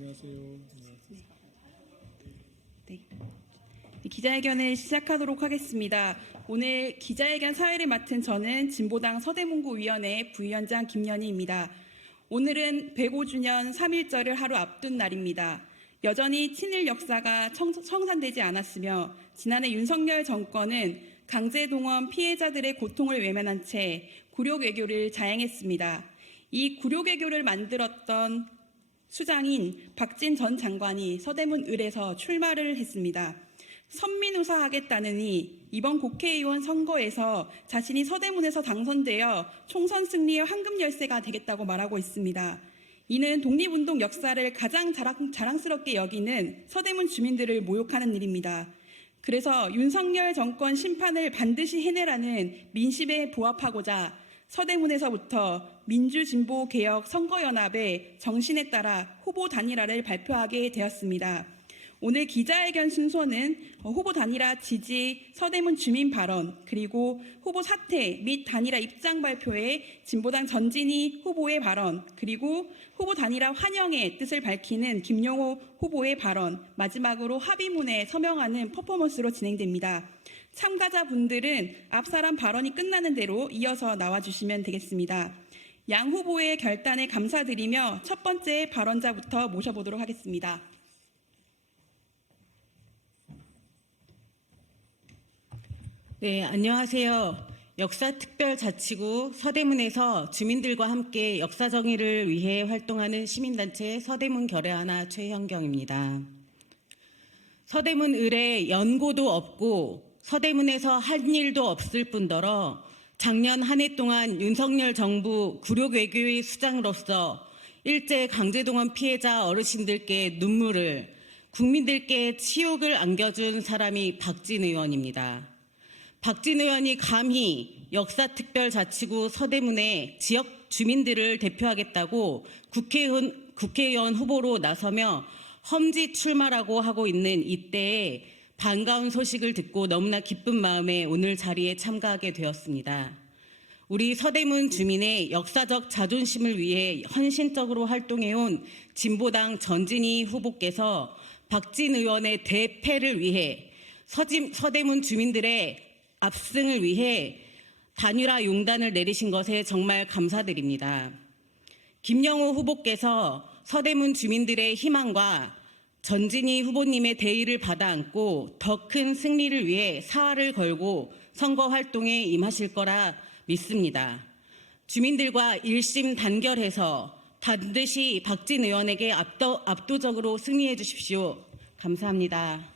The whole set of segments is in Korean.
안녕하세요. 네. 기자회견을 시작하도록 하겠습니다. 오늘 기자회견 사회를 맡은 저는 진보당 서대문구위원회 부위원장 김연희입니다. 오늘은 105주년 3.1절을 하루 앞둔 날입니다. 여전히 친일 역사가 청산되지 않았으며 지난해 윤석열 정권은 강제동원 피해자들의 고통을 외면한 채 굴욕외교를 자행했습니다. 이 굴욕외교를 만들었던 수장인 박진 전 장관이 서대문 을에서 출마를 했습니다. 선민우사하겠다느니 이번 국회의원 선거에서 자신이 서대문에서 당선되어 총선 승리의 황금 열쇠가 되겠다고 말하고 있습니다. 이는 독립운동 역사를 가장 자랑스럽게 여기는 서대문 주민들을 모욕하는 일입니다. 그래서 윤석열 정권 심판을 반드시 해내라는 민심에 부합하고자 서대문에서부터 민주진보개혁 선거연합의 정신에 따라 후보 단일화를 발표하게 되었습니다. 오늘 기자회견 순서는 후보 단일화 지지, 서대문 주민 발언, 그리고 후보 사퇴 및 단일화 입장 발표에 진보당 전진희 후보의 발언, 그리고 후보 단일화 환영의 뜻을 밝히는 김용호 후보의 발언, 마지막으로 합의문에 서명하는 퍼포먼스로 진행됩니다. 참가자분들은 앞사람 발언이 끝나는 대로 이어서 나와주시면 되겠습니다. 양 후보의 결단에 감사드리며 첫 번째 발언자부터 모셔보도록 하겠습니다. 네, 안녕하세요. 역사특별자치구 서대문에서 주민들과 함께 역사정의를 위해 활동하는 시민단체 서대문 결의하나 최현경입니다. 서대문 을에 연고도 없고 서대문에서 한 일도 없을 뿐더러 작년 한 해 동안 윤석열 정부 굴욕외교의 수장으로서 일제 강제동원 피해자 어르신들께 눈물을, 국민들께 치욕을 안겨준 사람이 박진 의원입니다. 박진 의원이 감히 역사특별자치구 서대문의 지역 주민들을 대표하겠다고 국회의원 후보로 나서며 험지 출마라고 하고 있는 이때에 반가운 소식을 듣고 너무나 기쁜 마음에 오늘 자리에 참가하게 되었습니다. 우리 서대문 주민의 역사적 자존심을 위해 헌신적으로 활동해온 진보당 전진희 후보께서 박진 의원의 대패를 위해 서대문 주민들의 압승을 위해 단일화 용단을 내리신 것에 정말 감사드립니다. 김영호 후보께서 서대문 주민들의 희망과 전진희 후보님의 대의를 받아안고 더 큰 승리를 위해 사활을 걸고 선거 활동에 임하실 거라 믿습니다. 주민들과 일심 단결해서 반드시 박진 의원에게 압도적으로 승리해 주십시오. 감사합니다.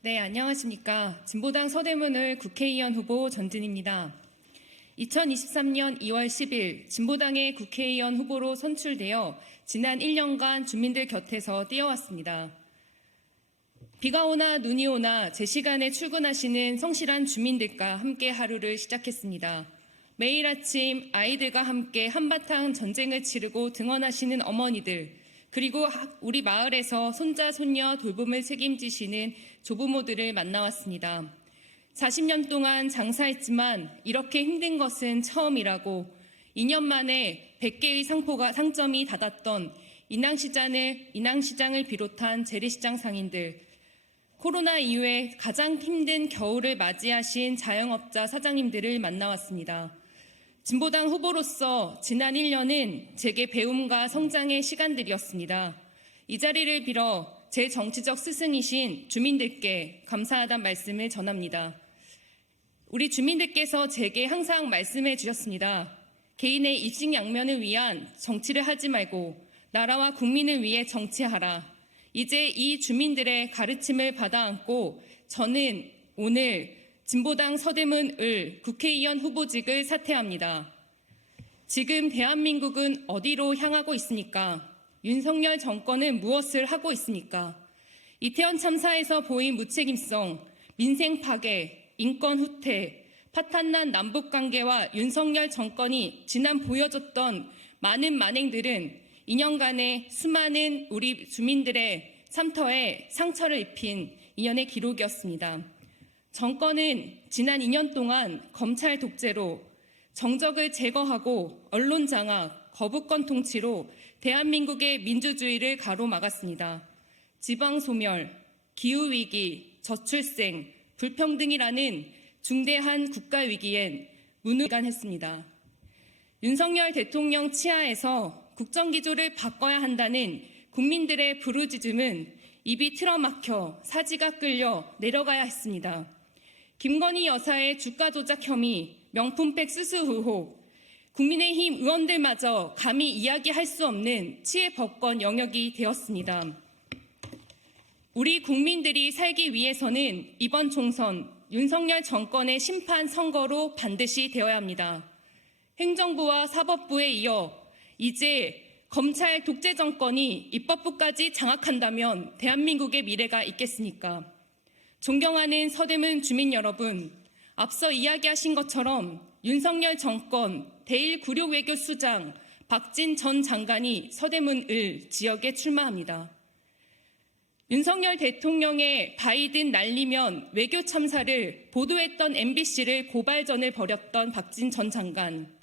네, 안녕하십니까. 진보당 서대문을 국회의원 후보 전진입니다. 2023년 2월 10일 진보당의 국회의원 후보로 선출되어 지난 1년간 주민들 곁에서 뛰어왔습니다. 비가 오나 눈이 오나 제 시간에 출근하시는 성실한 주민들과 함께 하루를 시작했습니다. 매일 아침 아이들과 함께 한바탕 전쟁을 치르고 등원하시는 어머니들, 그리고 우리 마을에서 손자, 손녀 돌봄을 책임지시는 조부모들을 만나왔습니다. 40년 동안 장사했지만 이렇게 힘든 것은 처음이라고 2년 만에 100개의 상점이 닫았던 인왕시장을 비롯한 재래시장 상인들, 코로나 이후에 가장 힘든 겨울을 맞이하신 자영업자 사장님들을 만나왔습니다. 진보당 후보로서 지난 1년은 제게 배움과 성장의 시간들이었습니다. 이 자리를 빌어 제 정치적 스승이신 주민들께 감사하다는 말씀을 전합니다. 우리 주민들께서 제게 항상 말씀해 주셨습니다. 개인의 입신양면을 위한 정치를 하지 말고 나라와 국민을 위해 정치하라. 이제 이 주민들의 가르침을 받아안고 저는 오늘 진보당 서대문 을 국회의원 후보직을 사퇴합니다. 지금 대한민국은 어디로 향하고 있습니까? 윤석열 정권은 무엇을 하고 있습니까? 이태원 참사에서 보인 무책임성, 민생 파괴, 인권 후퇴, 파탄난 남북관계와 윤석열 정권이 지난 보여줬던 많은 만행들은 2년간의 수많은 우리 주민들의 삶터에 상처를 입힌 2년의 기록이었습니다. 정권은 지난 2년 동안 검찰 독재로 정적을 제거하고 언론 장악, 거부권 통치로 대한민국의 민주주의를 가로막았습니다. 지방 소멸, 기후 위기, 저출생, 불평등이라는 중대한 국가 위기엔 무능했습니다. 윤석열 대통령 치하에서 국정기조를 바꿔야 한다는 국민들의 부르짖음은 입이 틀어막혀 사지가 끌려 내려가야 했습니다. 김건희 여사의 주가 조작 혐의, 명품백 수수 의혹, 국민의힘 의원들마저 감히 이야기할 수 없는 치외법권 영역이 되었습니다. 우리 국민들이 살기 위해서는 이번 총선 윤석열 정권의 심판 선거로 반드시 되어야 합니다. 행정부와 사법부에 이어 이제 검찰 독재 정권이 입법부까지 장악한다면 대한민국의 미래가 있겠습니까? 존경하는 서대문 주민 여러분, 앞서 이야기하신 것처럼 윤석열 정권 제1구룡외교 수장 박진 전 장관이 서대문 을 지역에 출마합니다. 윤석열 대통령의 바이든 날리면 외교 참사를 보도했던 MBC를 고발전을 벌였던 박진 전 장관,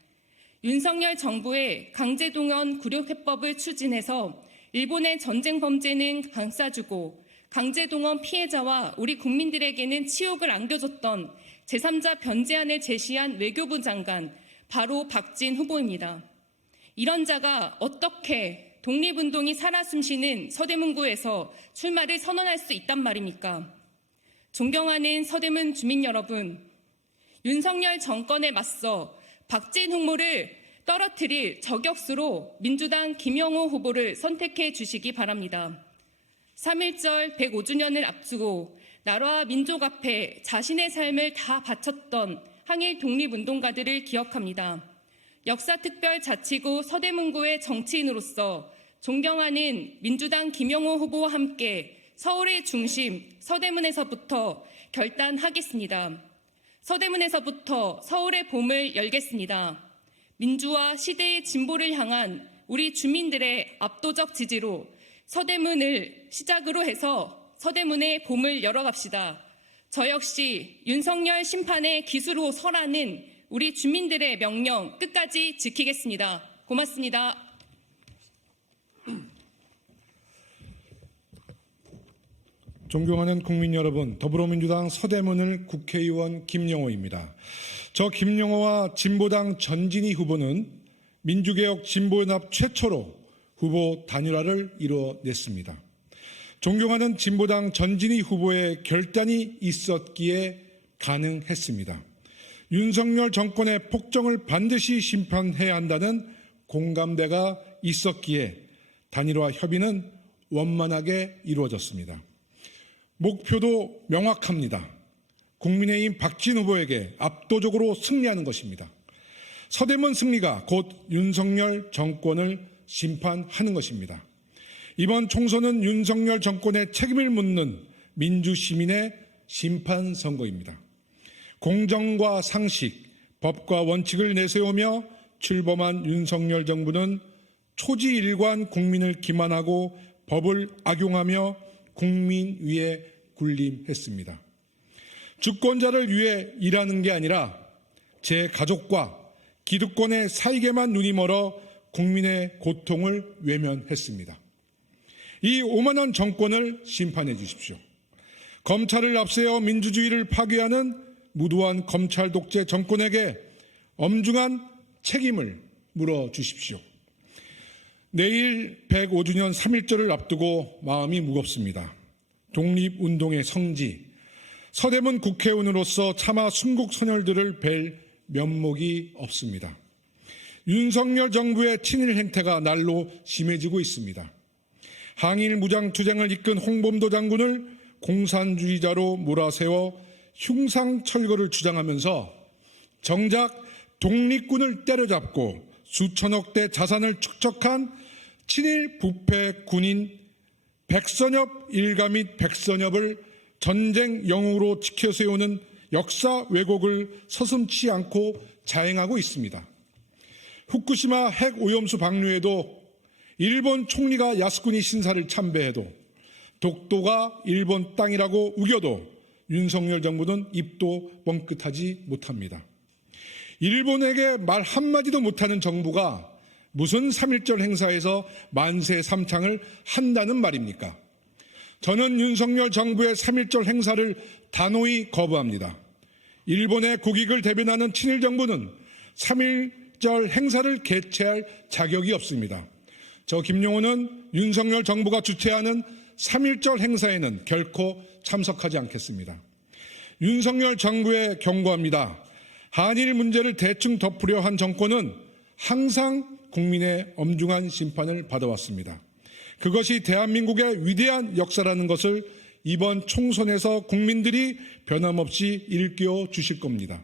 윤석열 정부의 강제동원 굴욕해법을 추진해서 일본의 전쟁 범죄는 감싸주고 강제동원 피해자와 우리 국민들에게는 치욕을 안겨줬던 제3자 변제안을 제시한 외교부 장관, 바로 박진 후보입니다. 이런 자가 어떻게 독립운동이 살아 숨쉬는 서대문구에서 출마를 선언할 수 있단 말입니까? 존경하는 서대문 주민 여러분, 윤석열 정권에 맞서 박진 후보를 떨어뜨릴 저격수로 민주당 김영호 후보를 선택해 주시기 바랍니다. 3.1절 105주년을 앞두고 나라와 민족 앞에 자신의 삶을 다 바쳤던 항일 독립운동가들을 기억합니다. 역사특별자치구 서대문구의 정치인으로서 존경하는 민주당 김영호 후보와 함께 서울의 중심 서대문에서부터 결단하겠습니다. 서대문에서부터 서울의 봄을 열겠습니다. 민주화 시대의 진보를 향한 우리 주민들의 압도적 지지로 서대문을 시작으로 해서 서대문의 봄을 열어갑시다. 저 역시 윤석열 심판의 기수로 서라는 우리 주민들의 명령 끝까지 지키겠습니다. 고맙습니다. 존경하는 국민 여러분, 더불어민주당 서대문을 국회의원 김영호입니다. 저 김영호와 진보당 전진희 후보는 민주개혁 진보연합 최초로 후보 단일화를 이뤄냈습니다. 존경하는 진보당 전진희 후보의 결단이 있었기에 가능했습니다. 윤석열 정권의 폭정을 반드시 심판해야 한다는 공감대가 있었기에 단일화 협의는 원만하게 이루어졌습니다. 목표도 명확합니다. 국민의힘 박진 후보에게 압도적으로 승리하는 것입니다. 서대문 승리가 곧 윤석열 정권을 심판하는 것입니다. 이번 총선은 윤석열 정권의 책임을 묻는 민주시민의 심판 선거입니다. 공정과 상식, 법과 원칙을 내세우며 출범한 윤석열 정부는 초지일관 국민을 기만하고 법을 악용하며 국민 위에 군림했습니다. 주권자를 위해 일하는 게 아니라 제 가족과 기득권의 사익에만 눈이 멀어 국민의 고통을 외면했습니다. 이 오만한 정권을 심판해 주십시오. 검찰을 앞세워 민주주의를 파괴하는 무도한 검찰 독재 정권에게 엄중한 책임을 물어주십시오. 내일 105주년 3.1절을 앞두고 마음이 무겁습니다. 독립운동의 성지, 서대문 국회의원으로서 차마 순국 선열들을 뵐 면목이 없습니다. 윤석열 정부의 친일 행태가 날로 심해지고 있습니다. 항일 무장투쟁을 이끈 홍범도 장군을 공산주의자로 몰아세워 흉상철거를 주장하면서 정작 독립군을 때려잡고 수천억대 자산을 축적한 친일 부패 군인 백선엽 일가 및 백선엽을 전쟁 영웅으로 지켜세우는 역사 왜곡을 서슴지 않고 자행하고 있습니다. 후쿠시마 핵 오염수 방류에도 일본 총리가 야스쿠니 신사를 참배해도 독도가 일본 땅이라고 우겨도 윤석열 정부는 입도 뻥끗하지 못합니다. 일본에게 말 한마디도 못하는 정부가 무슨 3.1절 행사에서 만세 삼창을 한다는 말입니까? 저는 윤석열 정부의 3.1절 행사를 단호히 거부합니다. 일본의 국익을 대변하는 친일 정부는 3.1절 행사를 개최할 자격이 없습니다. 저 김용호는 윤석열 정부가 주최하는 3.1절 행사에는 결코 참석하지 않겠습니다. 윤석열 정부에 경고합니다. 한일 문제를 대충 덮으려 한 정권은 항상 국민의 엄중한 심판을 받아왔습니다. 그것이 대한민국의 위대한 역사라는 것을 이번 총선에서 국민들이 변함없이 일깨워 주실 겁니다.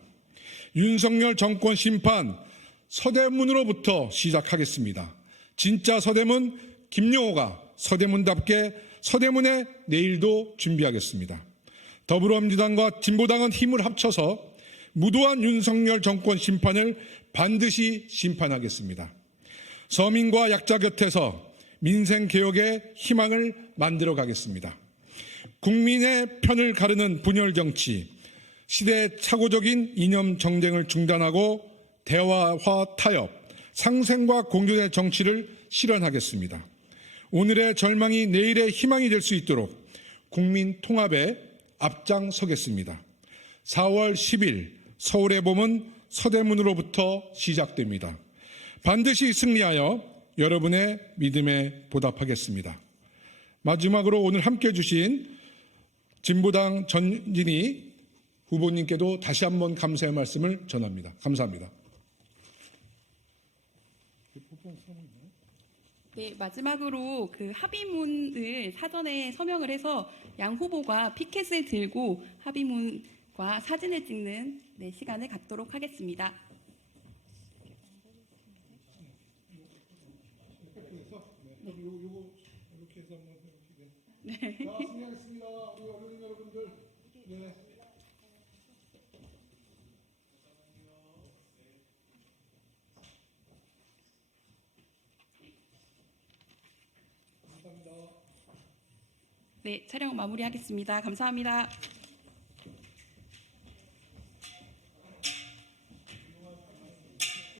윤석열 정권 심판 서대문으로부터 시작하겠습니다. 진짜 서대문 김용호가 서대문답게 서대문에 내일도 준비하겠습니다. 더불어민주당과 진보당은 힘을 합쳐서 무도한 윤석열 정권 심판을 반드시 심판하겠습니다. 서민과 약자 곁에서 민생개혁의 희망을 만들어 가겠습니다. 국민의 편을 가르는 분열 정치, 시대착오적인 이념 정쟁을 중단하고 대화와 타협, 상생과 공존의 정치를 실현하겠습니다. 오늘의 절망이 내일의 희망이 될 수 있도록 국민 통합에 앞장서겠습니다. 4월 10일 서울의 봄은 서대문으로부터 시작됩니다. 반드시 승리하여 여러분의 믿음에 보답하겠습니다. 마지막으로 오늘 함께해 주신 진보당 전진희 후보님께도 다시 한번 감사의 말씀을 전합니다. 감사합니다. 네, 마지막으로 그 합의문을 사전에 서명을 해서 양 후보가 피켓을 들고 합의문과 사진을 찍는 시간을 갖도록 하겠습니다. 네. 승리하겠습니다. 우리 언론인 여러분들. 네. 네, 촬영 마무리하겠습니다. 감사합니다.